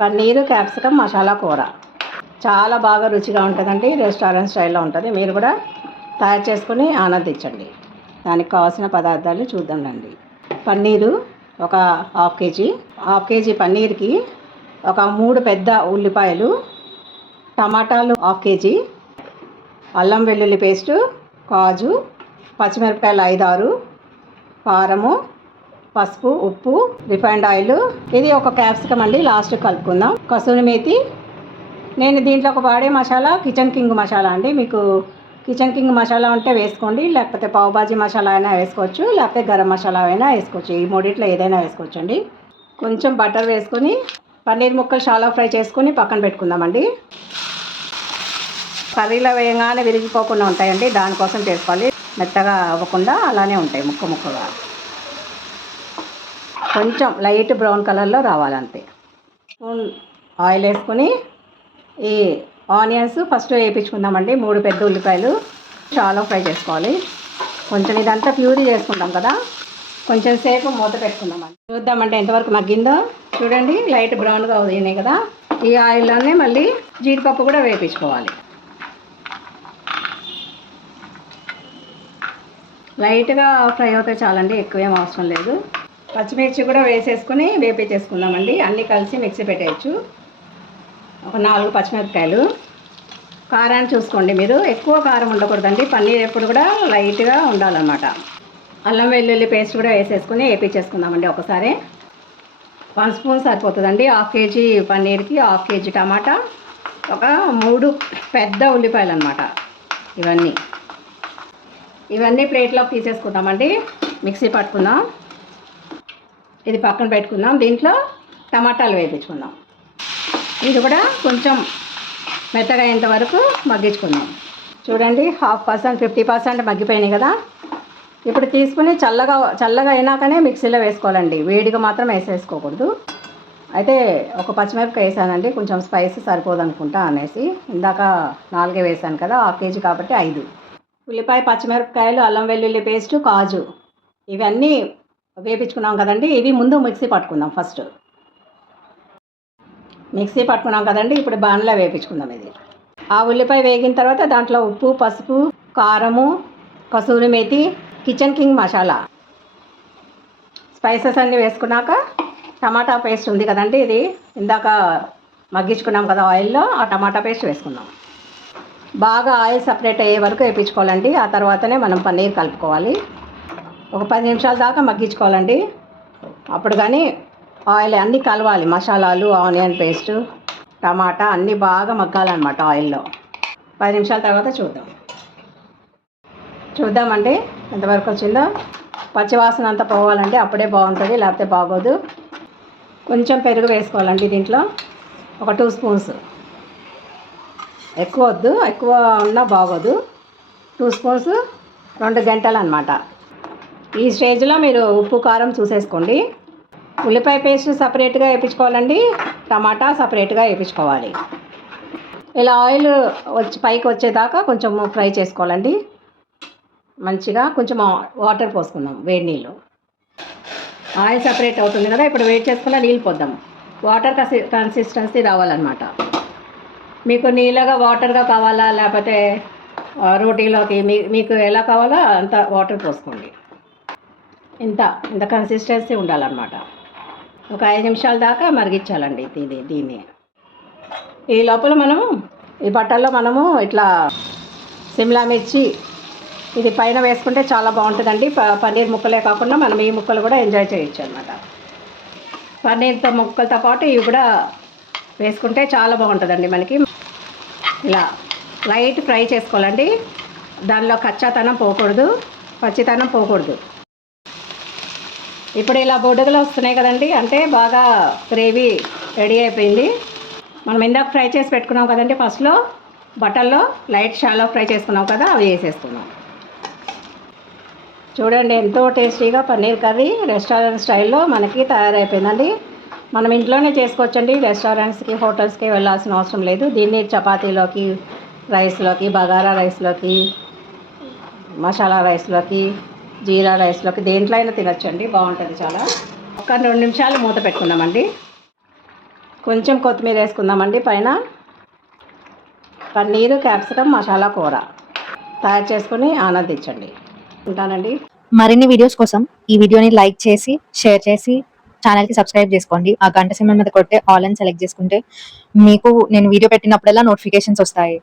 Paneer capsicum masala కూర. చాలా బాగా రుచిగా ఉంటుందండి రెస్టారెంట్ స్టైల్లో ఉంటుంది. మీరు కూడా తయారు చేసుకుని ఆనందించండి. దానికి కావాల్సిన పదార్థాలు చూద్దాండి పన్నీరు ఒక హాఫ్ కేజీ. హాఫ్ కేజీ పన్నీర్కి ఒక మూడు పెద్ద ఉల్లిపాయలు టమాటాలు హాఫ్ కేజీ అల్లం వెల్లుల్లి పేస్టు కాజు పచ్చిమిరపకాయలు ఐదారు కారము పసుపు ఉప్పు రిఫైండ్ ఆయిల్. ఇది ఒక క్యాప్సికమ్ అండి లాస్ట్ కలుపుకుందాం. కసూరి మేతి. నేను దీంట్లో ఒక వాడే మసాలా కిచెన్ కింగ్ మసాలా అండి. మీకు కిచెన్ కింగ్ మసాలా ఉంటే వేసుకోండి లేకపోతే పావుబాజీ మసాలా అయినా వేసుకోవచ్చు లేకపోతే గరం మసాలా అయినా వేసుకోవచ్చు. ఈ మూడిట్లో ఏదైనా వేసుకోవచ్చు అండి. కొంచెం బటర్ వేసుకొని పన్నీర్ ముక్కలు షాలో ఫ్రై చేసుకొని పక్కన పెట్టుకుందామండి. కర్రీలో వేయగానే విరిగిపోకుండా ఉంటాయండి దానికోసం చేసుకోవాలి. మెత్తగా అవ్వకుండా అలానే ఉంటాయి ముక్క ముక్కగా. కొంచెం లైట్ బ్రౌన్ కలర్లో రావాలంతే. స్పూన్ ఆయిల్ వేసుకొని ఈ ఆనియన్స్ ఫస్ట్ వేయించుకుందామండి మూడు పెద్ద ఉల్లిపాయలు చాలా ఫ్రై చేసుకోవాలి. కొంచెం ఇదంతా ప్యూరీ చేసుకుంటాం కదా. కొంచెం సేపు మూత పెట్టుకుందామండి. చూద్దామంటే ఎంతవరకు మగ్గిందో చూడండి. లైట్ బ్రౌన్గా ఉన్నాయి కదా. ఈ ఆయిల్లోనే మళ్ళీ జీడిపప్పు కూడా వేయించుకోవాలి లైట్గా ఫ్రై అవుతే చాలండి. ఎక్కువేం అవసరం లేదు. పచ్చిమిర్చి కూడా వేసేసుకుని వేపించేసుకుందామండి అన్నీ కలిసి మిక్సీ పెట్టేయచ్చు. ఒక నాలుగు పచ్చిమిరపకాయలు. కారాన్ని చూసుకోండి మీరు. ఎక్కువ కారం ఉండకూడదండి. పన్నీర్ ఎప్పుడు కూడా లైట్గా ఉండాలన్నమాట. అల్లం వెల్లుల్లి పేస్ట్ కూడా వేసేసుకుని వేపించేసుకుందామండి ఒకసారి. వన్ స్పూన్ సరిపోతుందండి. హాఫ్ కేజీ పన్నీర్కి హాఫ్ కేజీ టమాటా ఒక మూడు పెద్ద ఉల్లిపాయలు అనమాట ఇవన్నీ. ఇవన్నీ ప్లేట్లోకి తీసేసుకుందామండి. మిక్సీ పట్టుకుందాం. ఇది పక్కన పెట్టుకుందాం. దీంట్లో టమాటాలు వేయించుకుందాం. ఇది కూడా కొంచెం మెత్తగా అయ్యేంత వరకు మగ్గించుకుందాం. చూడండి హాఫ్ పర్సెంట్ ఫిఫ్టీ పర్సెంట్ మగ్గిపోయినాయి కదా. ఇప్పుడు తీసుకుని చల్లగా చల్లగా అయినాకనే మిక్సీలో వేసుకోవాలండి. వేడిగా మాత్రం వేసేసుకోకూడదు. అయితే ఒక పచ్చిమిరపకాయ వేసానండి. కొంచెం స్పైస్ సరిపోదు అనుకుంటా అనేసి. ఇందాక నాలుగే వేసాను కదా హాఫ్ కేజీ కాబట్టి ఐదు. ఉల్లిపాయ పచ్చిమిరపకాయలు అల్లం వెల్లుల్లి పేస్టు కాజు. ఇవన్నీ వేపించుకున్నాం కదండి. ఇవి ముందు మిక్సీ పట్టుకుందాం ఫస్ట్. మిక్సీ పట్టుకున్నాం కదండి. ఇప్పుడు బాణలో వేపించుకుందాం ఇది. ఆ ఉల్లిపాయ వేగిన తర్వాత దాంట్లో ఉప్పు పసుపు కారము kasuri methi Kitchen King masala. Spices అన్నీ వేసుకున్నాక టమాటా పేస్ట్ ఉంది కదండి ఇది. ఇందాక మగ్గించుకున్నాం కదా ఆయిల్లో ఆ టమాటా పేస్ట్ వేసుకుందాం. బాగా ఆయిల్ సపరేట్ అయ్యే వరకు వేయించుకోవాలండి ఆ తర్వాతనే మనం పన్నీర్ కలుపుకోవాలి. ఒక పది నిమిషాల దాకా మగ్గించుకోవాలండి. అప్పుడు కానీ ఆయిల్ అన్నీ కలవాలి. మసాలాలు ఆనియన్ పేస్ట్ టమాటా అన్నీ బాగా మగ్గాలన్నమాట ఆయిల్లో. పది నిమిషాల తర్వాత చూద్దాం. చూద్దామండి ఎంతవరకు వచ్చిందో. పచ్చివాసన అంతా పోవాలంటే అప్పుడే బాగుంటుంది లేకపోతే బాగోదు. కొంచెం పెరుగు వేసుకోవాలండి దీంట్లో. ఒక టూ స్పూన్స్. ఎక్కువ వద్దు ఎక్కువ ఉన్నా బాగోదు. టూ స్పూన్స్ రెండు గంటలు అనమాట ఈ స్టేజ్లో మీరు ఉప్పు కారం చూసేసుకోండి. ఉల్లిపాయ పేస్ట్ సపరేట్గా వేయించుకోవాలండి టమాటా సపరేట్గా వేయించుకోవాలి ఇలా ఆయిల్ వచ్చి పైకి వచ్చేదాకా కొంచెం ఫ్రై చేసుకోవాలండి. మంచిగా కొంచెం వాటర్ పోసుకుందాం వేడి నీళ్ళు. ఆయిల్ సపరేట్ అవుతుంది కదా ఇప్పుడు వేడి చేసుకున్న నీళ్ళు పోద్దాం. వాటర్ కసి కన్సిస్టెన్సీ రావాలన్నమాట. మీకు నీళ్ళగా వాటర్గా కావాలా లేకపోతే రోటీలోకి మీ మీకు ఎలా కావాలో అంత వాటర్ పోసుకోండి. ఇంత ఇంత కన్సిస్టెన్సీ ఉండాలన్నమాట. ఒక ఐదు నిమిషాల దాకా మరిగించాలండి దీని దీన్ని. ఈ లోపల మనము ఈ బట్టల్లో మనము ఇట్లా సిమ్లా మిర్చి ఇది పైన వేసుకుంటే చాలా బాగుంటుందండి. ప- పన్నీర్ ముక్కలే కాకుండా మనం ఈ ముక్కలు కూడా ఎంజాయ్ చేయొచ్చు అనమాట పన్నీర్తో ముక్కలతో పాటు ఇవి కూడా వేసుకుంటే చాలా బాగుంటుందండి మనకి. ఇలా లైట్ ఫ్రై చేసుకోవాలండి. దానిలో కచ్చాతనం పోకూడదు పచ్చితనం పోకూడదు. ఇప్పుడు ఇలా బొడుగులు వస్తున్నాయి కదండి. అంటే బాగా గ్రేవీ రెడీ అయిపోయింది. మనం ఇందాక ఫ్రై చేసి పెట్టుకున్నాం కదండి ఫస్ట్లో. బటర్లో లైట్ షాలో ఫ్రై చేసుకున్నాం కదా అవి వేసేసుకున్నాం. చూడండి ఎంతో టేస్టీగా పన్నీర్ కర్రీ రెస్టారెంట్ స్టైల్లో మనకి తయారైపోయిందండి. మనం ఇంట్లోనే చేసుకోవచ్చండి. రెస్టారెంట్స్కి హోటల్స్కి వెళ్ళాల్సిన అవసరం లేదు. దీన్ని చపాతీలోకి రైస్లోకి బగారా రైస్లోకి మసాలా రైస్లోకి జీరా రైస్లోకి దేంట్లో అయినా తినొచ్చండి బాగుంటుంది చాలా. ఒక రెండు నిమిషాలు మూత పెట్టుకుందామండి. కొంచెం కొత్తిమీర వేసుకుందామండి పైన. పన్నీరు క్యాప్సికమ్ మసాలా కూర. తయారు చేసుకొని ఆనందించండి ఉంటానండి. మరిన్ని వీడియోస్ కోసం ఈ వీడియోని లైక్ చేసి షేర్ చేసి ఛానల్కి సబ్స్క్రైబ్ చేసుకోండి. ఆ గంట సమయం మీద కొట్టే ఆల్ అని సెలెక్ట్ చేసుకుంటే మీకు నేను వీడియో పెట్టినప్పుడల్లా నోటిఫికేషన్స్ వస్తాయి.